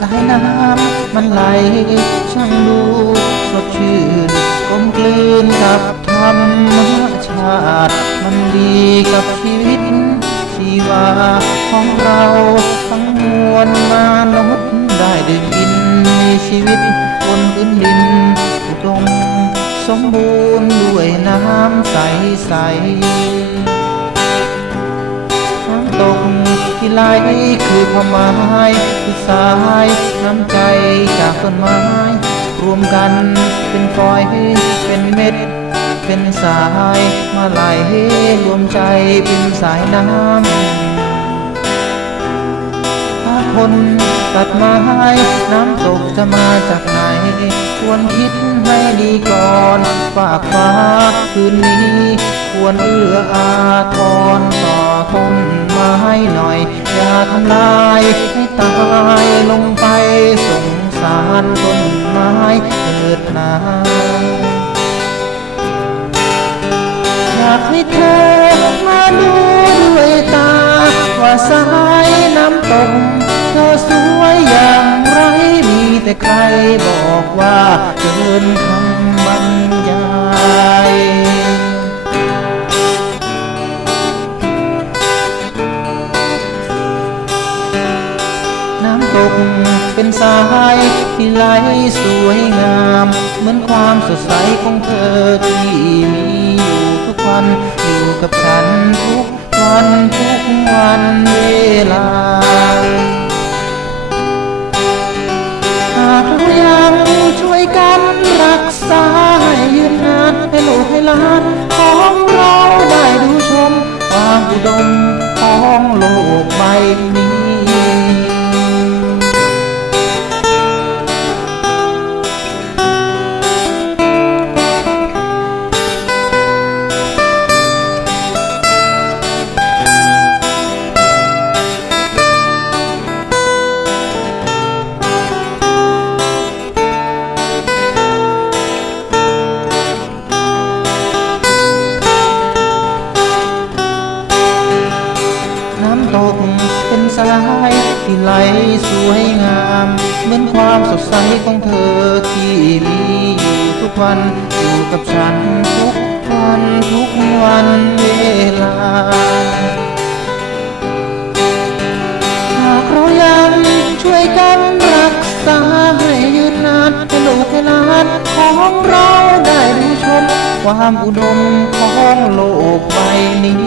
สายน้ำมันไหล ช่างดูสดชื่นกลมกลืนกับธรรมชาติ มันดีกับชีวิตชีวาของเราทั้งมวลมนุษย์ได้ดื่มกินมีชีวิตบนพื้นดินอุดมสมบูรณ์ด้วยน้ำใสใส ที่ไหลคือความหมายคือสายน้ำใจจากต้นไม้ รวมกันเป็นฝอยเป็นเม็ด เป็นสายมาไหลรวมใจเป็นสายน้ำถ้าคนตัดไม้น้ำตกจะมาจากไหน ควรคิดให้ดีก่อนฝากฟ้าคืนนี้ ควรเอื้ออาทรต่อต้น ไม้หน่อย อย่าทำลายให้ตายลงไปสงสารต้นไม้เกิดนาอยากให้เธอมาดูด้วยตา ว่าสายน้ำตกเธอสวยอย่างไรมีแต่ใครบอกว่าเกินคำบรรยาย น้ำตกเป็นสายที่ไหลสวยงาม เหมือนความสดใสของเธอที่มีอยู่ทุกวันอยู่กับฉันทุกวันทุกวันเวลา หากเรายังช่วยกันรัก ไหลสวยงาม เหมือนความสดใสของเธอที่มีอยู่ทุกวัน อยู่กับฉันทุกวันทุกวันเวลา หากเรายังช่วยกันรักษาให้ยืนนานให้ลูกให้หลานของเราได้ดูชม ความอุดมของโลกใบนี้